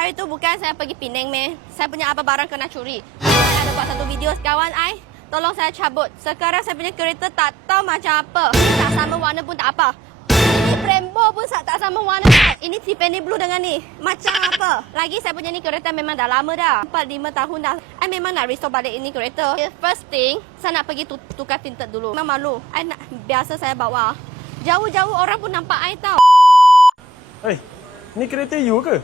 Hari tu bukan saya pergi Penang meh. Saya punya apa barang kena curi. Saya ada buat satu video kawan ai. Tolong saya cabut. Sekarang saya punya kereta tak tahu macam apa. Tak sama warna pun tak apa. Ini Brembo pun tak sama warna. Ini Tiffany Blue dengan ni. Macam apa? Lagi saya punya ni kereta memang dah lama dah. 4-5 tahun dah. I memang nak restore balik ini kereta. First thing, saya nak pergi tukar tinted dulu. Memang malu. I nak, biasa saya bawa. Jauh-jauh orang pun nampak I tau. Eh, ni kereta you ke?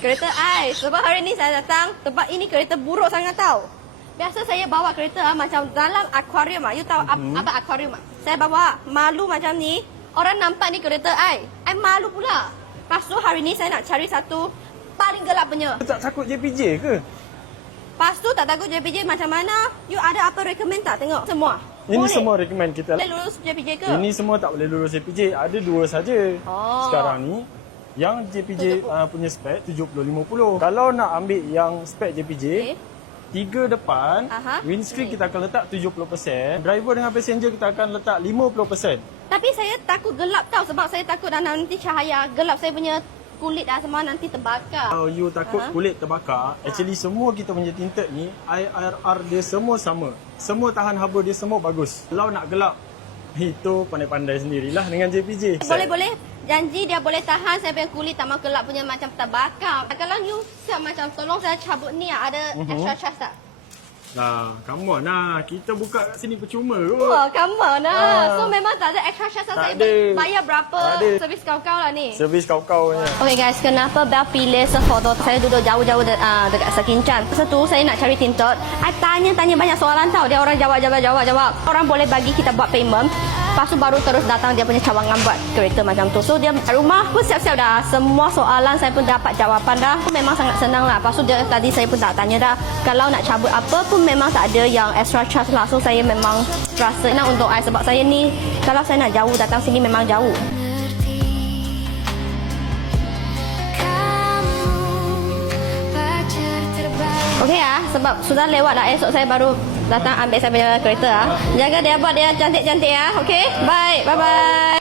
Kereta I. Sebab hari ni saya datang, tempat ini kereta buruk sangat tau. Biasa saya bawa kereta macam dalam akuarium. You tahu apa akuarium? Saya bawa malu macam ni. Orang nampak ni kereta I malu pula. Lepas tu hari ni saya nak cari satu paling gelap punya. Tak takut JPJ ke? Lepas tu tak takut JPJ macam mana? You ada apa recommend tak? Tengok semua. Ini Boleh? semua recommend kita. Boleh lulus JPJ ke? Ini semua tak boleh lulus JPJ. Ada dua saja. Oh. Sekarang ni yang JPJ punya spek 70-50. Kalau nak ambil yang spek JPJ, Okay. 3 depan, windscreen kita akan letak 70%, driver dengan passenger kita akan letak 50%. Tapi saya takut gelap tau sebab saya takut nanti cahaya gelap saya punya kulit dah semua nanti terbakar. Kalau you takut kulit terbakar, actually semua kita punya tinted ni IRR dia semua sama. Semua tahan haba dia semua bagus. Kalau nak gelap, itu pandai-pandai sendirilah dengan JPJ. Boleh. Janji dia boleh tahan saya punya kulit tak mau gelap punya macam terbakar. Kalau you siap macam tolong saya cabut ni ada extra charge tak? Nah, come on lah. Kita buka kat sini percuma kot. Wah, come on lah. So memang tak ada extra charge Tak saya ada. bayar berapa Tak ada. servis kau-kau lah ni. Servis kau-kau punya. Okay guys, kenapa Bel pilih sefoto saya duduk jauh-jauh dekat Sekinchan. Satu, saya nak cari tinted. I tanya banyak soalan tau. Dia orang jawab. Orang boleh bagi kita buat payment. Lepas tu baru terus datang dia punya cawangan buat kereta macam tu. So dia rumah pun siap-siap dah. Semua soalan saya pun dapat jawapan dah. Memang sangat senang lah. Lepas tu dia, tadi saya pun tak tanya dah. Kalau nak cabut apa pun memang tak ada yang extra charge lah. So saya memang rasa senang untuk I. Sebab saya ni, kalau saya nak jauh datang sini memang jauh. Okey ah, sebab sudah lewat dah. Esok saya baru datang ambil saya punya kereta ah. Jaga dia buat dia cantik-cantik ah. Okey, bye. Bye-bye.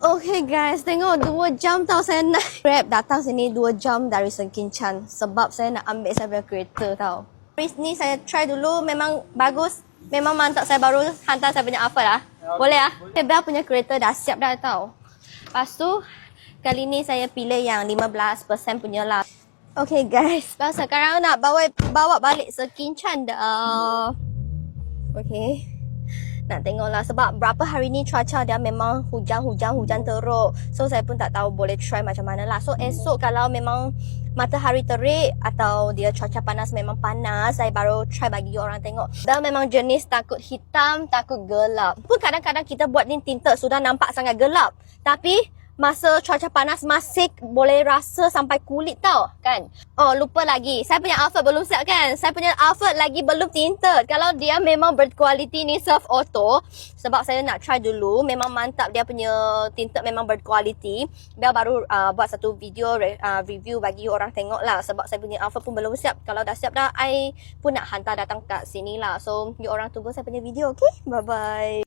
Okey guys, tengok 2 jam tau saya naik Grab datang sini 2 jam dari Sekinchan sebab saya nak ambil saya punya kereta tau. Ni saya try dulu memang bagus. Memang mantap, saya baru hantar saya punya offer lah. Boleh ah? Bel punya kereta dah siap dah tau. Lepas tu kali ni saya pilih yang 15% punya lah. Okay guys, sekarang nak bawa balik Sekinchan dah. Okay. Nak tengoklah sebab berapa hari ni cuaca dia memang hujan teruk. So saya pun tak tahu boleh try macam mana lah. So esok kalau memang matahari terik atau dia cuaca panas memang panas, saya baru try bagi orang tengok. Dan memang jenis takut hitam, takut gelap. Pun kadang-kadang kita buat ni tinted sudah nampak sangat gelap. Tapi masa cuaca panas masih boleh rasa sampai kulit tau kan. Oh lupa lagi, saya punya Alphard belum siap kan. Saya punya Alphard lagi belum tinted. Kalau dia memang berkualiti ni Surf Auto, sebab saya nak try dulu, memang mantap dia punya tinted memang berkualiti. Dia baru buat satu video review bagi orang tengok lah. Sebab saya punya Alphard pun belum siap. Kalau dah siap dah, I pun nak hantar datang kat sini lah. So you orang tunggu saya punya video, okay? Bye bye.